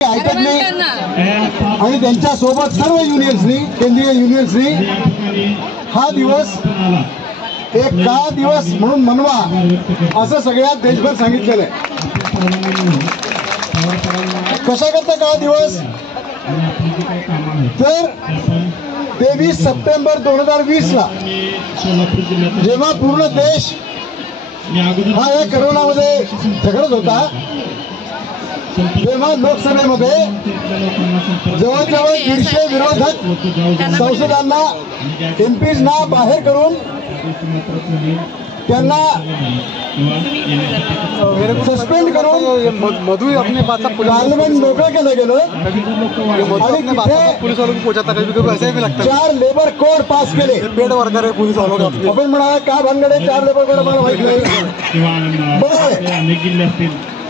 ऐकत नाही आणि त्यांच्या सोबत सर्व युनियन्सनी, केंद्रीय युनियन्सनी हा दिवस एक का दिवस म्हणून मनवा असं सगळ्या देशभर सांगितलेलं आहे. कशा करता का दिवस तर 23 सप्टेंबर 2020 ला जेव्हा पूर्ण देश हा या कोरोनामध्ये झगडत होता तेव्हा लोकसभेमध्ये जवळजवळ 150 विरोधक संसदांना एमपीजना बाहेर करून त्यांना सस्पेंड करून मधु अपने पास पार्लिमेंट मोकळं केलं गेलं आणि पुलिस वालों को पहुंचाता कभी ऐसा भी लगता है 4 लेबर कोड पास केले. पेड वर्कर है पुलिस वालों का. आपण म्हणाला का भानगडे 4 लेबर कोड मला माहित नाही. बरोबर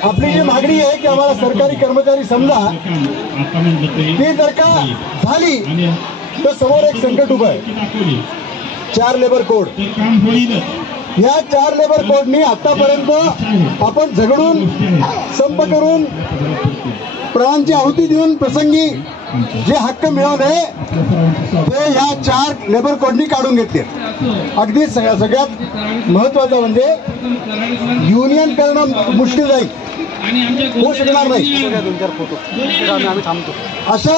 आपली जी मागणी आहे की आम्हाला सरकारी कर्मचारी समजा ती जर का झाली तर समोर एक संकट उभं आहे. 4 लेबर कोड या 4 लेबर कोडनी आतापर्यंत आपण झगडून संप करून प्राणांची आहुती देऊन प्रसंगी जे हक्क मिळवले ते या 4 लेबर कोडनी काढून घेतले. अगदी सगळ्यात महत्वाचं म्हणजे युनियन करणं मुश्किल जाईल, होऊ शकणार नाही. अशा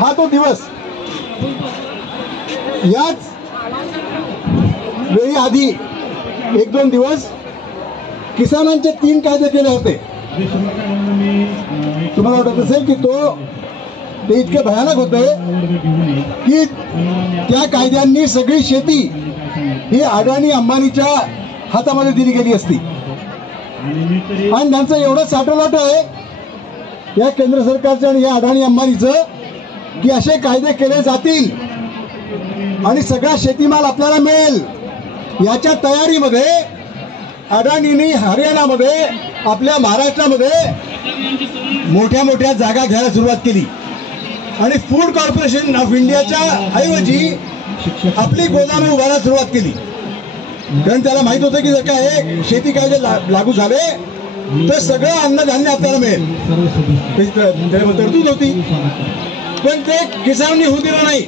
हा तो दिवस याच वेळी आधी 1-2 दिवस किसानांचे 3 कायदे केले होते. तुम्हाला वाटत असेल की ते इतके भयानक होते की त्या कायद्यांनी सगळी शेती ही अडाणी अंबानीच्या हातामध्ये दिली गेली असती आणि त्यांचं एवढं साठवलाट आहे या केंद्र सरकारचं आणि या अडाणी अंबानीचं की असे कायदे केले जातील आणि सगळा शेतीमाल आपल्याला मिळेल. याच्या तयारीमध्ये अडाणींनी हरियाणामध्ये आपल्या महाराष्ट्रामध्ये मोठ्या मोठ्या जागा घ्यायला सुरुवात केली आणि फूड कॉर्पोरेशन ऑफ इंडियाच्या ऐवजी आपली गोदामे उभारायला सुरुवात केली. कारण त्याला माहित होतं की जर का हे शेती कायदे लागू झाले तर सगळं अन्नधान्य आपल्याला मिळेल. तरतूद होती पण ते किसानांनी होऊ दिलं नाही,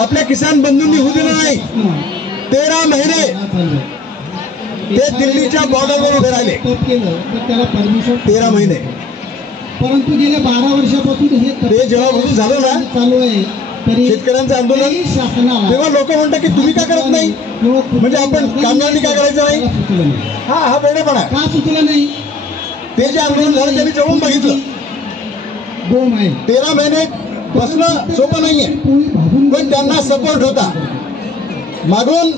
आपल्या किसान बंधूंनी होऊ दिलं नाही. 13 महिने ते दिल्लीच्या बॉर्डरवर उभे राहिले. 13 महिने. परंतु गेल्या 12 वर्षापासून हे ते जेव्हा वसूल झालं ना चालू आहे शेतकऱ्यांचं आंदोलन तेव्हा लोक म्हणतात की तुम्ही का करत नाही, म्हणजे आपण कामगारांनी काय करायचं नाही. हा वेडेपणा का सुचलं नाही. ते जे आंदोलन झालं त्यांनी जवळून बघितलं. 13 महिने बसणं सोपं नाहीये पण त्यांना सपोर्ट होता, मागून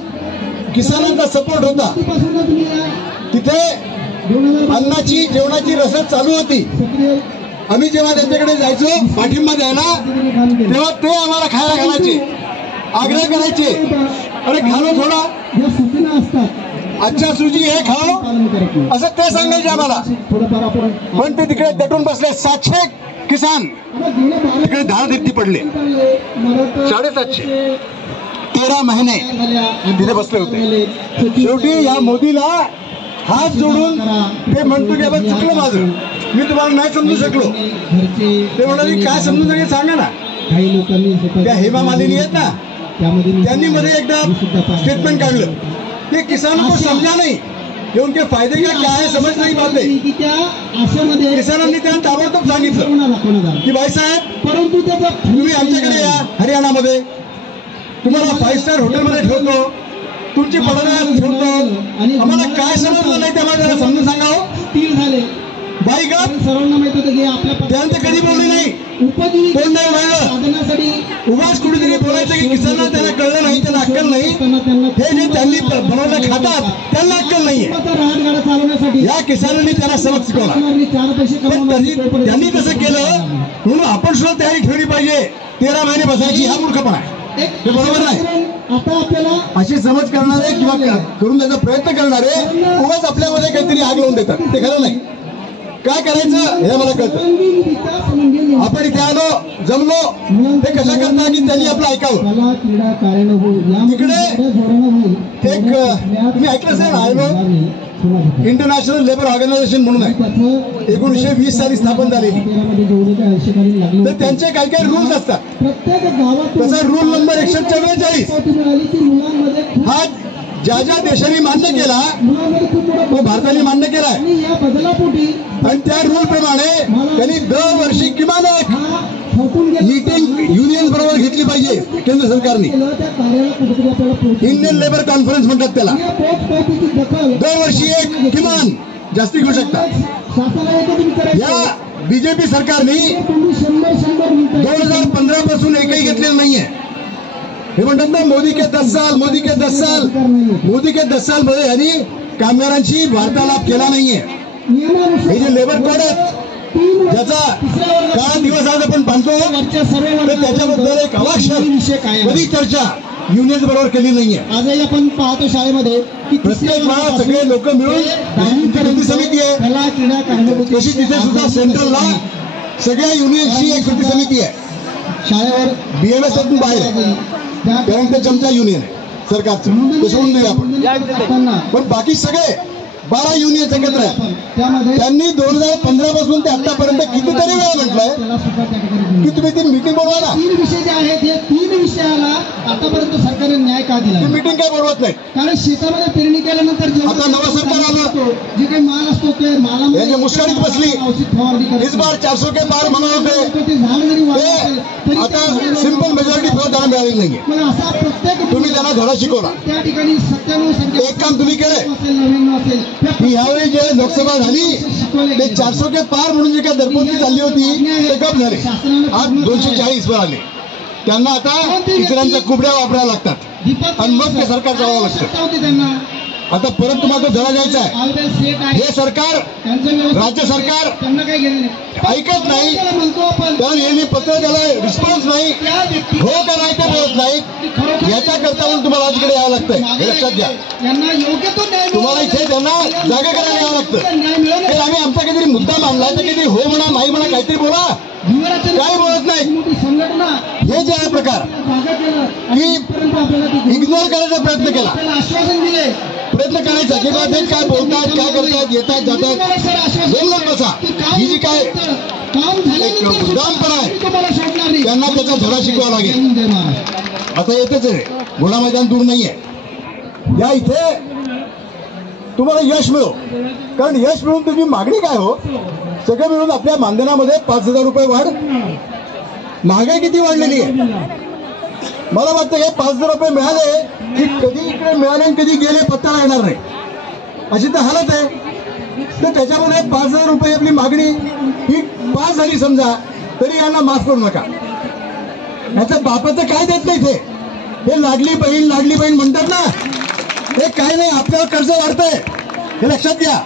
किसानांचा सपोर्ट होता. तिथे अन्नाची जेवणाची रसद चालू होती. आम्ही जेव्हा त्यांच्याकडे जायचो पाठिंबा द्यायला तेव्हा ते आम्हाला खायला घालायचे, आग्रह करायचे अरे घालो थोडा सूचना असतात अच्छा सुजी हे खाओ असं ते सांगायचे आम्हाला. पण ते तिकडे दटून बसले. 700 किसान तिकडे धारातीर्थी पडले. 750 13 महिने तिथे बसले होते. शेवटी या मोदीला हात जोडून ते म्हणतो की बाबा चुकलं माझं, मी तुम्हाला नाही समजू शकलो. ते म्हणाले काय समजून सांगे सांगा ना. काही लोकांनी त्या हेमा मालिनी आहेत ना त्यांनी मध्ये एकदा स्टेटमेंट काढलं की किसानों को समजा नाही कि उनके फायदे क्या है समझ नहीं पाते. किसानांनी त्यांना ताबडतोब सांगितलं की भाईसाहेब परंतु तुम्ही आमच्याकडे या हरियाणामध्ये, तुम्हाला 5 स्टार हॉटेलमध्ये ठेवतो, तुमची पडणं ठेवतो. आम्हाला काय समजलं नाही त्यामुळे त्याला समजून सांगावं. स्थिर झाले बाई का सर्वांना माहित होतं की आपल्या त्यांचं कधी बोलले नाही, उपजीविका कोण नाही वळलं. साधनासाठी उगाच कुठेतरी बोलायचं की किसानांना त्यांना कळलं नाही, त्यांना अक्कल नाही. हे जे त्यांनी बनवलं खातात त्यांना अक्कल नाहीये. राजगाडा चालवण्यासाठी या किसानांनी त्यांना सबक शिकवला. 4 पैसे पण त्यांनी तसं केलं म्हणून आपण सुद्धा तयारी ठेवली पाहिजे. 13 महिने बसायची हा मूर्खपणा आहे, हे बरोबर नाही. आता आपल्याला अशी समज करणारे किंवा करून त्याचा प्रयत्न करणारे उगाच आपल्यामध्ये काहीतरी आग लावून देतात, ते खरं नाही. काय करायचं हे मला कळतं. आपण इथे आलो जमलो ते कशा करता की त्यांनी आपलं ऐकावं. तिकडे एक तुम्ही ऐकलं असेल आयलो इंटरनॅशनल लेबर ऑर्गनायझेशन म्हणून आहे, 1920 साली स्थापन झालेली. तर त्यांचे काही काही रूल्स असतात. तसा रूल नंबर 144 हा ज्या ज्या देशांनी मान्य केला तो भारताने मान्य केलाय, आणि त्या रूल प्रमाणे त्यांनी दरवर्षी किमान एक मीटिंग युनियन बरोबर घेतली पाहिजे केंद्र सरकारने. इंडियन लेबर कॉन्फरन्स म्हणतात त्याला. दरवर्षी एक किमान जास्ती घेऊ शकतात. या बीजेपी सरकारने 2015 पासून एकही घेतलेलं नाहीये. हे म्हणतात ना मोदी के 10 साल, मोदी के 10 साल. मोदी के 10 साल मध्ये यांनी कामगारांशी वार्तालाप केला नाहीये. हे जे लेबर कोड आहेत ज्याचा काळ दिवस आज आपण पाहतो, तर त्याच्याबद्दल एक आवश्यक कधी चर्चा युनियन बरोबर केली नाहीये. आजही आपण पाहतो शाळेमध्ये प्रत्येक वेळा सगळे लोक मिळून कृती समिती आहे, तशी तिथे सुद्धा सेंट्रलला सगळ्या युनियनची एक कृती समिती आहे. शाळेवर BMS मधून बाहेर आहे, कारण ते चमचा युनियन आहे सरकारचं, ते सोडून देऊ आपण. पण बाकी सगळे 12 युनियन एकत्र आहेत. त्यांनी 2015 पासून ते आतापर्यंत कितीतरी वेळा म्हटलंय की तुम्ही ती मीटिंग बोलवा ना. 3 विषय जे आहेत हे 3 विषयाला आतापर्यंत सरकारने न्याय का दिला? मीटिंग काय बोलवत नाही. कारण शेतामध्ये पेरणी केल्यानंतर आता नवं सरकार आलं, जे काही माल असतो ते मालामध्ये मुस्कळीत बसली. औषध फवारणी इस बार 400 के पार म्हणत होते, ते झाड जरी ते वाढलं तरी आता सिंपल मेजॉरिटी फॉर त्यांना मिळालेली नाहीये. पण असा प्रत्येक तुम्ही त्यांना धडा शिकवला. त्या ठिकाणी 97% एक काम तुम्ही केलंय असेल 99 असेल की यावेळी जे लोकसभा झाली ते 400 के पार म्हणून जी काय दरपोटी चालली होती ते गप झाले. आज 240 वर आले. त्यांना आता इतरांच्या कुबड्या वापरायला लागतात आणि मग ते सरकार चालवावं लागतं. त्यांना आता परत तुम्हाला तो धडा द्यायचा आहे. ऑलवेज सेट आहे हे सरकार, राज्य सरकार त्यांना काही घेणं नाही. ऐकत नाही. म्हणतो आपण तर यांनी पत्र त्याला रिस्पॉन्स नाही, त्या व्यक्ती हो का नाही ते बोलत नाही. याच्या करता म्हणून तुम्हाला आजकडे यावं लागतंय, हे लक्षात घ्या. यांना योग्य तो न्याय तुम्हाला इथे त्यांना जागा करायला यावं लागतं. न्याय मिळवला हे आम्ही आमचा काहीतरी मुद्दा मांडला तर काहीतरी हो म्हणा नाही म्हणा काहीतरी बोला, काय बोलत नाही. मोठी संघटना हे जे आहे प्रकार जागा केलं की आणि परंतु आपल्याला ती इग्नोर करायचा प्रयत्न केला. आपल्याला आश्वासन दिले, प्रयत्न करायचा की बा ते काय बोलतात, काय करतात, येतात जातात, बोलत बसा. ही जी काय काम एक उद्दामपणा आहे तुम्हाला सोडणार नाही. त्यांना त्याचा धडा शिकवावा लागेल. आता येतेच आहे, घोडा मैदान दूर नाहीये. या इथे तुम्हाला यश मिळो, कारण यश मिळून तुझी मागणी काय हो, सगळं मिळून आपल्या मानधनामध्ये 5,000 रुपये वाढ. महागाई किती वाढलेली आहे. मला वाटतं हे 5,000 रुपये मिळाले की कधी इकडे मिळाले आणि कधी गेले पत्ता येणार नाही, अशी तर हालत आहे. तर त्याच्यामध्ये 5,000 रुपये आपली मागणी ही पास झाली समजा तरी यांना माफ करू नका. याचं बापाचं काय देत नाही ते. हे लाडली बहीण म्हणतात ना, हे काय नाही, आपल्याला कर्ज वाढतंय हे लक्षात घ्या.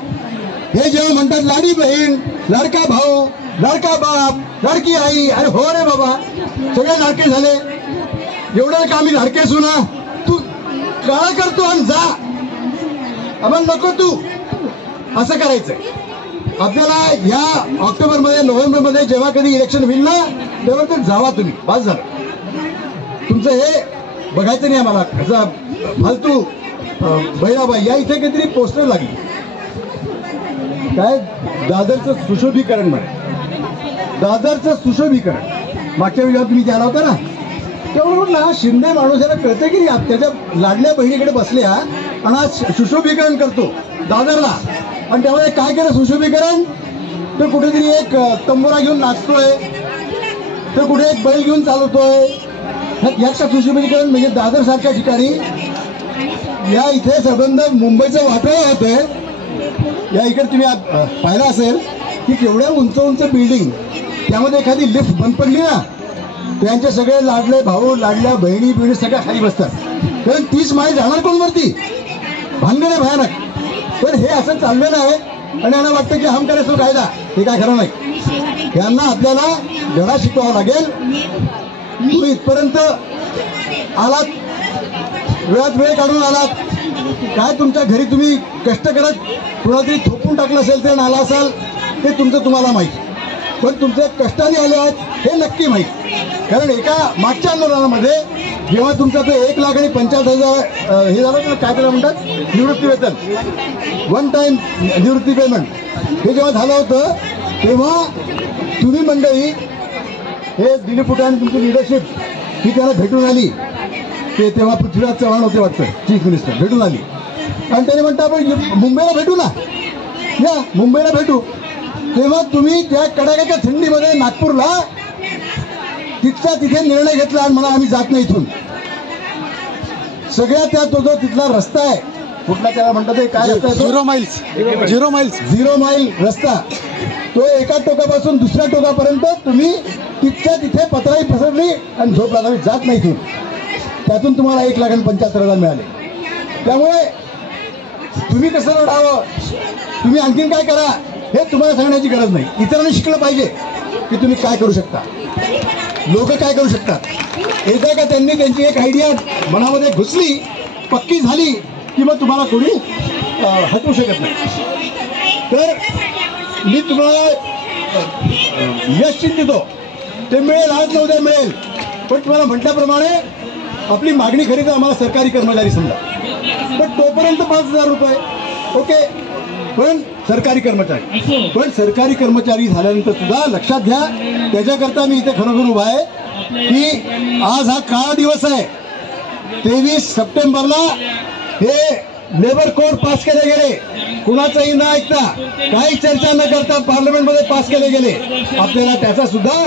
हे जेव्हा म्हणतात लाडी बहीण, लाडका भाऊ, लाडका बाप, लाडकी आई, अरे हो रे बाबा सगळे लाडके झाले. एवढं का आम्ही लाडके सुना, तू काळा करतो आणि जा, आपण नको तू असं करायचंय. आपल्याला या ऑक्टोबरमध्ये नोव्हेंबरमध्ये जेव्हा कधी इलेक्शन होईल ना तेव्हा तर जावा तुम्ही, बस झालं. तुमचं हे बघायचं नाही आम्हाला. ह्याचा फालतू बहिणाबाई या इथे काहीतरी पोस्टर लागली काय दादरचं सुशोभीकरण म्हणे. दादरचं सुशोभीकरण मागच्या वेळी तुम्ही द्यायला होता ना, तेवढं म्हटलं शिंदे माणूस याला कळतं की त्याच्या लाडल्या बहिणीकडे बसल्या आणि आज सुशोभीकरण करतो दादरला. आणि त्यामुळे काय केलं सुशोभीकरण, तर कुठेतरी एक तंबोरा घेऊन नाचतोय, तर कुठे एक बैल घेऊन चालवतोय. याचं सुशोभीकरण म्हणजे दादर सारख्या ठिकाणी या इथे संबंध मुंबईचं वाटोळं होतंय. या इकडे तुम्ही पाहिलं असेल की केवढ्या उंच उंच बिल्डिंग, त्यामध्ये एखादी लिफ्ट बंद पडली ना त्यांचे सगळे लाडले भाऊ लाडल्या बहिणी सगळ्या खाली बसतात. कारण 30 माळी जाणार कोण वरती, भानगड आहे भयानक. पण हे असं चाललं नाही आणि यांना वाटतं की हम करायचो कायदा, हे काय खरं नाही. यांना आपल्याला धडा शिकवावा लागेल. तुम्ही इथपर्यंत आलात, वेळात वेळ काढून आलात, काय तुमच्या घरी तुम्ही कष्ट करत कुणाला तरी थोपून टाकलं असेल ते आला असाल ते तुमचं तुम्हाला माहीत. पण तुमच्या कष्टाने आले आहेत हे नक्की माहीत. कारण एका मागच्या आंदोलनामध्ये जेव्हा तुमचं ते 1,45,000 हे झालं ना, काय त्याला म्हणतात, निवृत्ती वेतन, वन टाइम निवृत्ती पेमेंट, हे जेव्हा झालं होतं तेव्हा तुम्ही मंडळी हे दिलीप फुटाणे तुमची लिडरशिप ही त्याला भेटून आली. ते तेव्हा पृथ्वीराज चव्हाण होते वाटतं चीफ मिनिस्टर, भेटून आली आणि त्याने म्हणता आपण मुंबईला भेटू ना, या मुंबईला भेटू. तेव्हा तुम्ही त्या कडाक्याच्या थंडीमध्ये नागपूरला तिथचा तिथे निर्णय घेतला आणि म्हणा आम्ही जात नाही इथून. सगळ्या त्या तो जो तिथला रस्ता आहे, कुठला त्याला म्हणतात ते काय रस्ता आहे, 0 माइल रस्ता, तो एका टोकापासून दुसऱ्या टोकापर्यंत तुम्ही तिथच्या तिथे पत्राई पसरली आणि झोप लागली, जात नाही इथून. त्यातून तुम्हाला 1,75,000 मिळाले. त्यामुळे तुम्ही कसं लढावं, तुम्ही आणखीन काय करा हे तुम्हाला सांगण्याची गरज नाही. इतरांनी शिकलं पाहिजे की तुम्ही काय करू शकता, लोक काय करू शकतात. एकदा का त्यांनी त्यांची एक आयडिया मनामध्ये घुसली, पक्की झाली की मग तुम्हाला कोणी हटवू शकत नाही. तर मी तुम्हाला यश चिंतितो, ते मिळेल, आज न उद्या मिळेल. पण तुम्हाला म्हटल्याप्रमाणे आपली मागणी खरी तर आम्हाला सरकारी कर्मचारी समजा, पण तोपर्यंत 5,000 रुपये ओके. पण सरकारी कर्मचारी झाल्यानंतर सुद्धा लक्षात घ्या, त्याच्याकरता मी इथे खरोखर उभा आहे की आज हा काळा दिवस आहे. 23 सप्टेंबरला हे लेबर कोड पास केले गेले, कुणाचंही न ऐकता, काही चर्चा न करता पार्लमेंटमध्ये पास केले गेले. आपल्याला त्याचा सुद्धा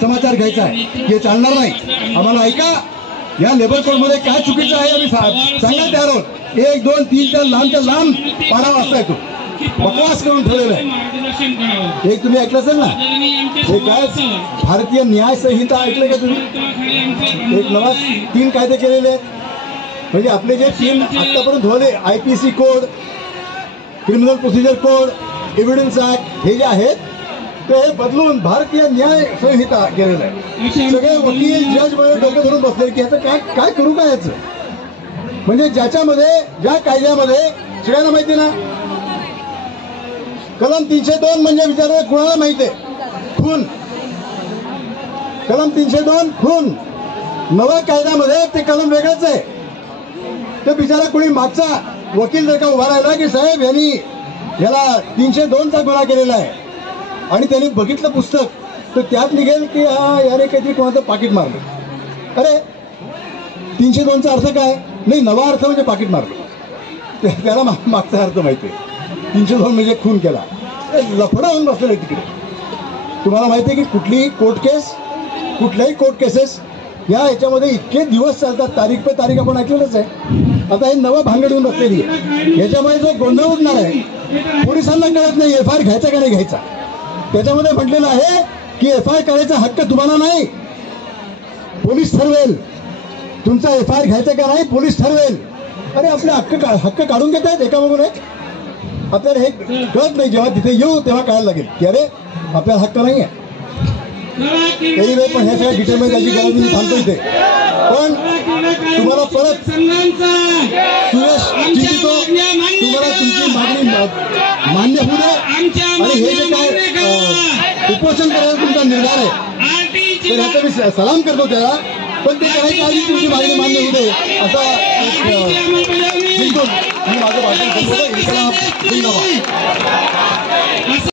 समाचार घ्यायचा आहे, हे चालणार नाही. आम्हाला ऐका, या लेबर कोडमध्ये काय चुकीचं आहे आम्ही सांगायला तयार आहोत. 1, 2, 3, 4 लांबच्या लांब पाडा वाजता येतो, बकवास करून ठेवलेलं आहे. एक तुम्ही ऐकलं असेल ना, हे काय भारतीय न्याय संहिता ऐकलं का तुम्ही? एक नवा 3 कायदे केलेले आहेत. म्हणजे आपले जे 3 आतापर्यंत होले, IPC code, criminal procedure code, evidence act, हे जे आहेत ते बदलून भारतीय न्याय संहिता केलेलं आहे. सगळे वकील जज मध्ये डोकं धरून बसले की याचं काय करू का याचं. म्हणजे ज्याच्यामध्ये, ज्या कायद्यामध्ये सगळ्यांना माहिती ना, कलम 302 म्हणजे विचारलं कुणाला माहिती आहे, खून. कलम 302 खून. नव्या कायद्यामध्ये ते कलम वेगळंच आहे. ते बिचारा कोणी मागचा वकील जर का उभा राहिला की साहेब यांनी याला 302चा गुन्हा केलेला आहे आणि त्यांनी बघितलं पुस्तक, तर त्यात निघेल की हा याने काहीतरी कोणाचं पाकिट मारलं. अरे 302चा अर्थ काय? नाही, नवा अर्थ म्हणजे पाकिट मारलं. त्याला मागचा अर्थ माहिती आहे. 302 म्हणजे खून केला. लफडं होऊन बसलेलं आहे तिकडे. तुम्हाला माहिती आहे की कुठलीही कोर्ट केस, कुठल्याही कोर्ट केसेस या ह्याच्यामध्ये इतके दिवस चालतात, तारीख पे तारीख आपण ऐकलेलंच आहे. आता हे नवं भांगड येऊन बसलेली आहे. याच्यामध्ये जो गोंधळ उडणार आहे, पोलिसांना कळत नाही FIR घ्यायचा का नाही घ्यायचा. त्याच्यामध्ये म्हटलेलं आहे की FIR करायचा हक्क तुम्हाला नाही, पोलीस ठरवेल. तुमचा FIR घ्यायचा का नाही पोलीस ठरवेल. अरे आपले हक्क काढून घेत आहेत एकामागून एक. आपल्याला हे कळत नाही. जेव्हा तिथे येऊ तेव्हा कळायला लागेल की अरे आपल्याला हक्क नाही आहे. काही वेळ पण ह्या सगळ्या डिटेलमध्ये त्याची गरज मी थांबतो इथे. पण तुम्हाला परत सुरेश चिंतितो, तुम्हाला तुमची मागणी मान्य होऊ दे. आणि हे जे काय उपोषण करायचा तुमचा निर्धार आहे तर ह्याचा मी सलाम करतो त्याला. पण ते करायच्या आधी तुमची मागणी मान्य होऊ दे असा बिलकुल मी माझं भाषण करतो.